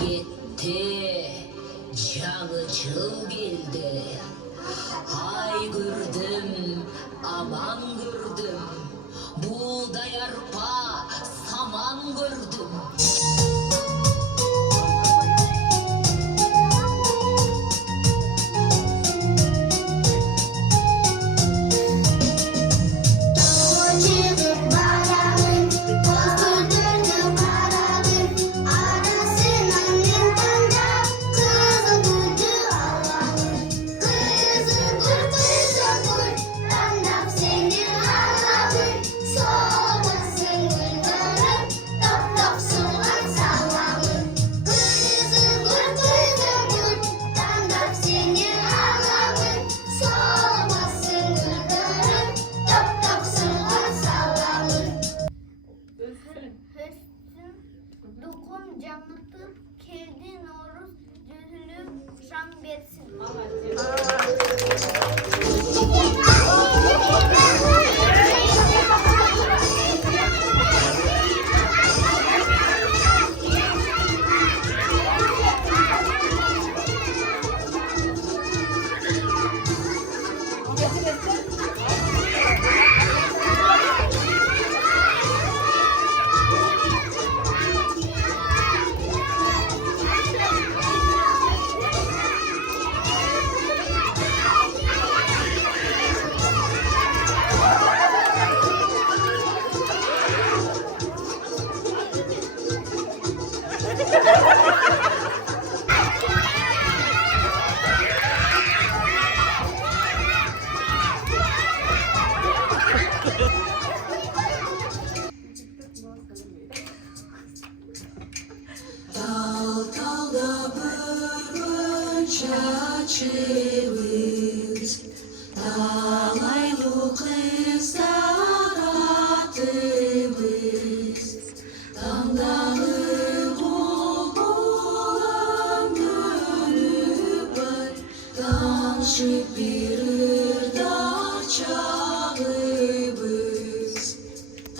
gitti, canı çıl geldi. Ay gördüm, aman gördüm, buğday arpa, saman gördüm. Dokun canlıtıp keldi noruz düzülüp şan versin. Dalda bırgınca çeviz, dalaylı kızlar atımız, damdalı bulbulun gönlü var, danışıp birir dağ çalımız,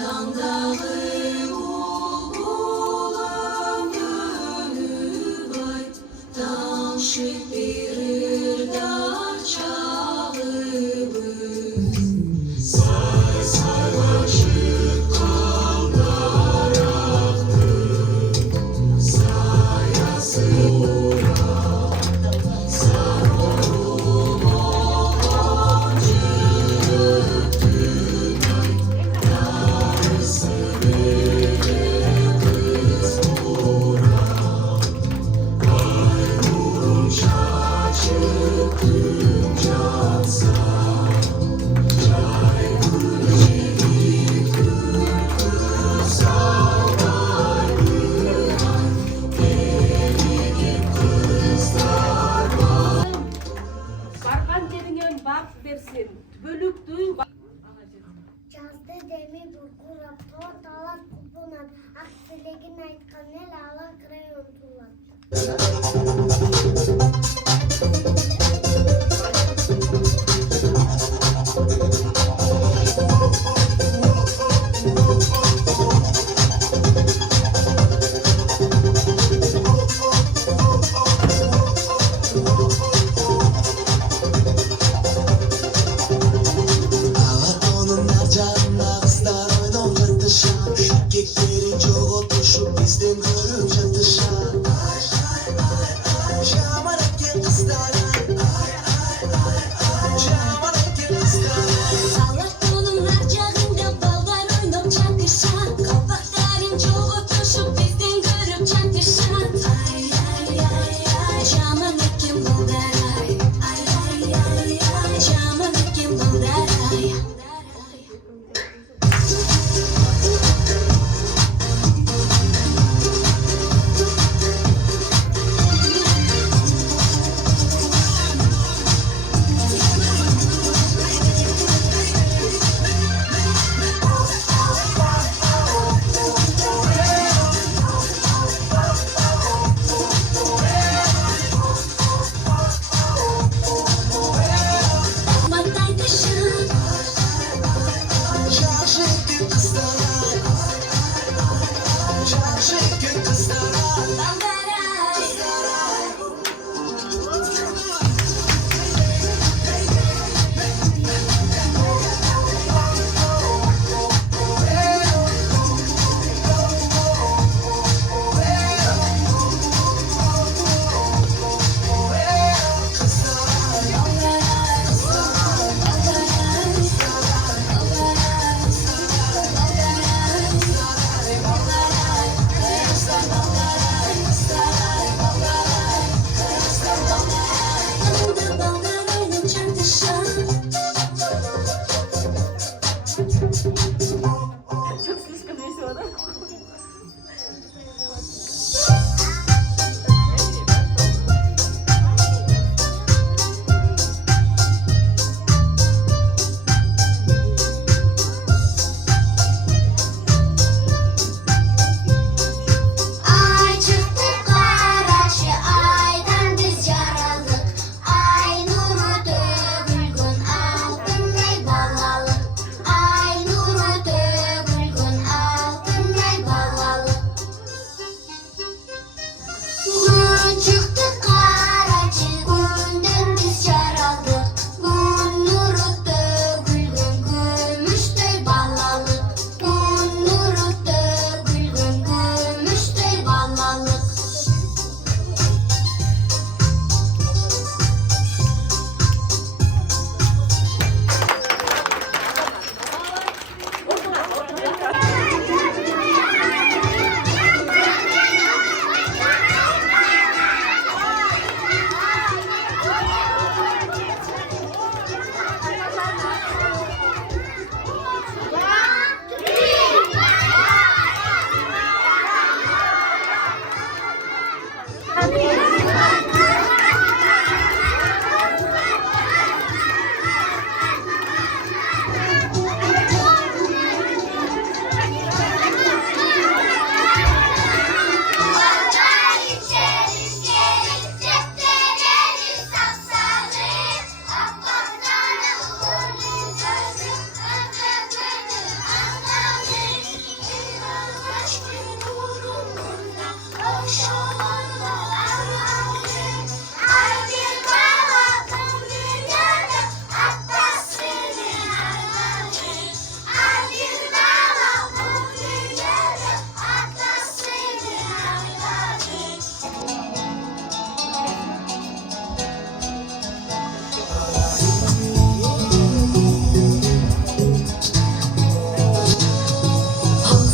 damdalı birir dağ çalımız. Say say açık kallar aktı, sayası uğra, sarhorum olancık tümay, yarısı verecek kız uğra. Çıktım cansa, çay gülleri salmaydı ay, gelini kızlar var. Barkan derine bak versin, bölüktü. Жазды деме бургу раптор талак купунан ак тилегин айткан эл ала кырай умтулат. Geklerin çok otuşup bizden görüp çatışan.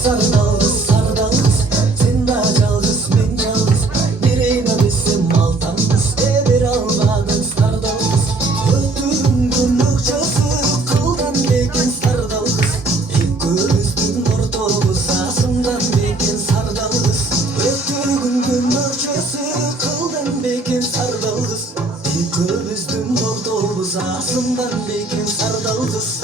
Sardalız sardalız sen de yalnız ben yalnız nereye bizim aldanız bir almadın sardalız öldürün günlükçası kıldan bekin sardalız ilk gözün ortağız asından bekin sardalız öldürün günlükçası kıldan bekin sardalız ilk gözün ortağız asından bekin sardalız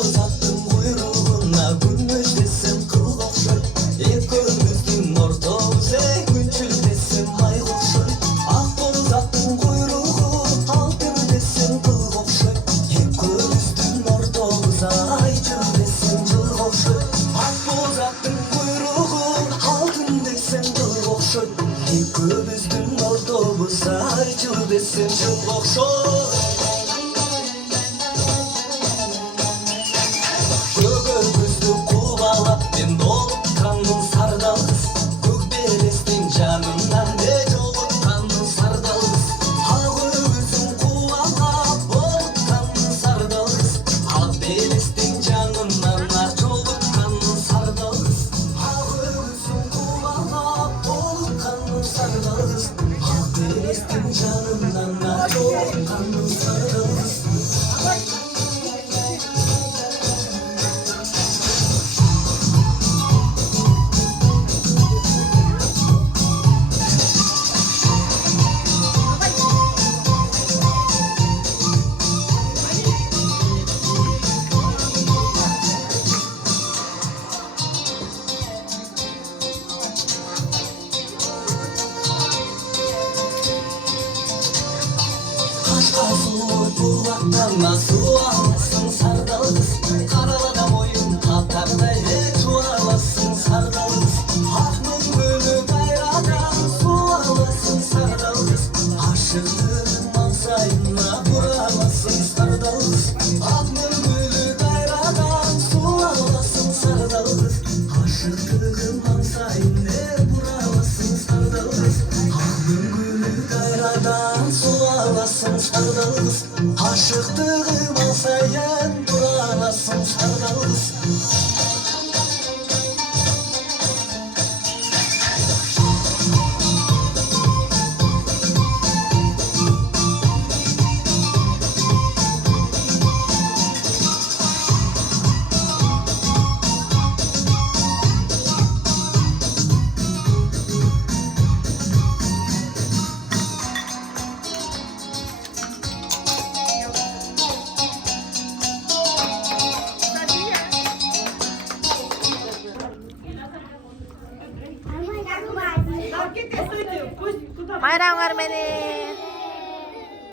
Uzattım kuyruğuna gümüş desem kıl okşar İkimizin ortağıza günçül desem ay okşar Ah uzattım kuyruğu altın desem kıl okşar İkimizin ortağıza ayçıl desem cıl okşar Ah uzattım kuyruğu altın desem kıl okşar İkimizin ortağıza ayçıl desem cıl okşar Gögöl kuvalap ben dolup kandım sardalız Gökbelestin canından ne olup kandım sardalız Ağırızın kuvalap olup kandım sardalız Ağbelestin canından ne olup kandım sardalız Ağırızın kuvalap olup kandım sardalız Ağbelestin canından ne olup kandım sardalız Kaşkazı bulaktan nasıl alasın sardalız Karalada boyun katarda hiç alasın sardalız Aklın gülü gayradan su alasın sardalız Aşıktığın mansayına vuramazsın sardalız Aklın gülü gayradan su alasın sardalız Aşıktığın mansayına vuramazsın sardalız Aklın gülü gayradan su alasın sardalız Aşıktığım alsayan duramazsın sardalız Bayram var beni.